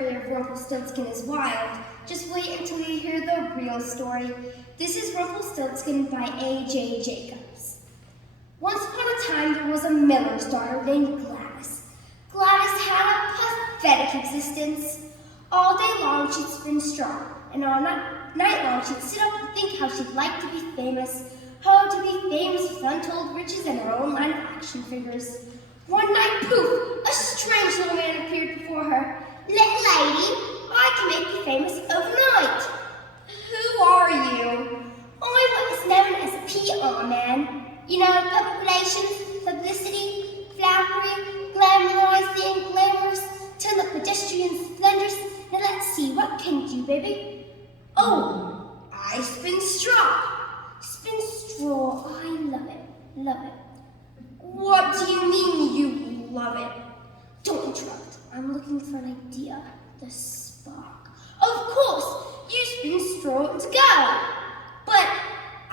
story of Rumpelstiltskin is wild, just wait until you hear the real story. This is Rumpelstiltskin by A.J. Jacobs. Once upon a time, there was a miller's daughter named Gladys. Gladys had a pathetic existence. All day long, she'd spin straw, and all night long, she'd sit up and think how she'd like to be famous, how to be famous with untold riches and her own line of action figures. One night, poof, a strange little man appeared before her. "Little lady, I can make you famous overnight." "Who are you?" "I'm what is known as a PR man. You know, public relations, publicity, flattery, glamorize the unglamorous, turn up pedestrian splendors. Now let's see, what can you do, baby?" "Oh, I spin straw." "Spin straw, I love it, love it." "What do you mean you love it?" "Don't interrupt. I'm looking for an idea, the spark." "Of course, you spin straw into go." "But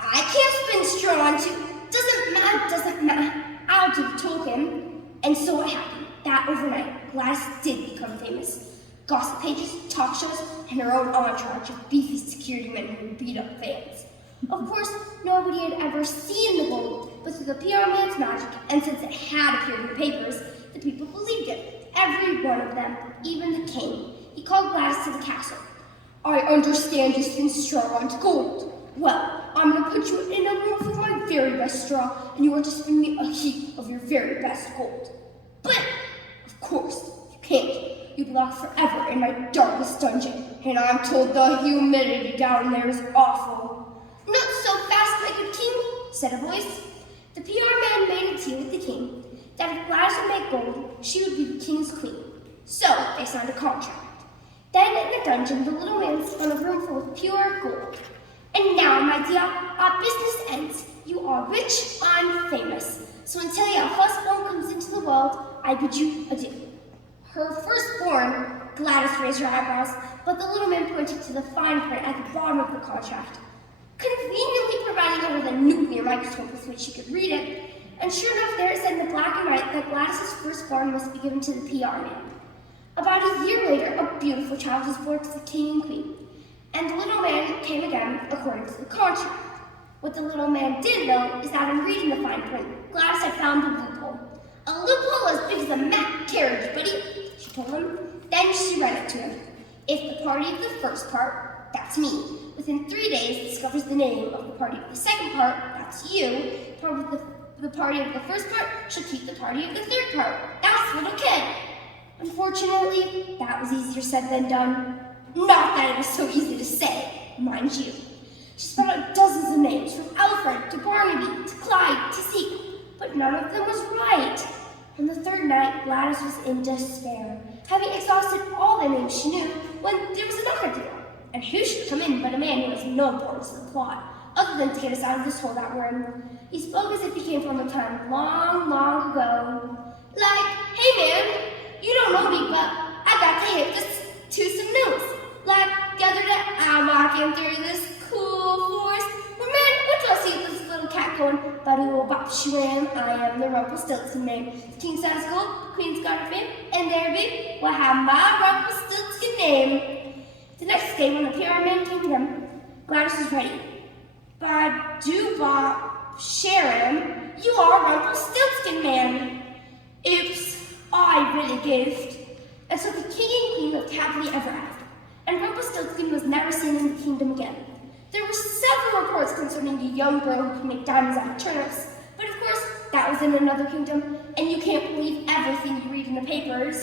I can't spin straw into..." Doesn't matter. I'll do the talking." And so what happened? That overnight, Gladys did become famous. Gossip pages, talk shows, and her own entourage of beefy security men who would beat up fans. Of course, nobody had ever seen the gold, but through the PR man's magic, and since it had appeared in the papers, the people believed it. Every one of them, even the king. He called Gladys to the castle. "I understand you spin straw into gold. Well, I'm going to put you in a room with my very best straw, and you are to spin me a heap of your very best gold." "But, of course, you can't. You'll be locked forever in my darkest dungeon, and I'm told the humidity down there is awful." "Not so fast, my good king," said a voice. The PR man made a deal with the king that if Gladys would make gold, she would be the king's queen. So they signed a contract. Then in the dungeon, the little man spun a room full of pure gold. "And now, my dear, our business ends. You are rich, I'm famous. So until your firstborn comes into the world, I bid you adieu." Her firstborn, Gladys raised her eyebrows, but the little man pointed to the fine print at the bottom of the contract, conveniently providing her with a nuclear microscope with which she could read it. And sure enough, there it said in the black and white that Gladys's firstborn must be given to the PR man. About a year later, a beautiful child was born to the king and queen. And the little man came again, according to the contract. What the little man didn't know is that in reading the fine print, Gladys had found a loophole. "A loophole as big as a Mack carriage, buddy," she told him. Then she read it to him. "If the party of the first part, that's me, within 3 days discovers the name of the party of the second part, that's you, the party of the first part shall keep the party of the third part, that's little kid." Unfortunately, that was easier said than done. Not that it was so easy to say, mind you. She spelled out dozens of names, from Alfred to Barnaby to Clyde to Zeke, but none of them was right. On the third night, Gladys was in despair, having exhausted all the names she knew when there was another deal. And who should come in but a man who has no importance to the plot, other than to get us out of this hole that we're in. He spoke as if he came from a time long, long ago. Like, "Hey man, you don't know me, but I got to hit this to some news. Like, the other day, I'm walking through this cool forest. Well, man, what do I see this little cat going? Badoo-bop, shoo-ram, I am the Rumpelstiltskin name. The king's got his gold, the queen's got her fame, and there be, will have my Rumpelstiltskin name." The next day, when the PR man came to them, Gladys was ready. "Badoo-bop, Sharon, you are Rumpelstiltskin man." "Oops, I really goofed." And so the king and queen lived happily ever after, and Rumpelstiltskin was never seen in the kingdom again. There were several reports concerning a young girl who could make diamonds out of turnips, but of course, that was in another kingdom, and you can't believe everything you read in the papers.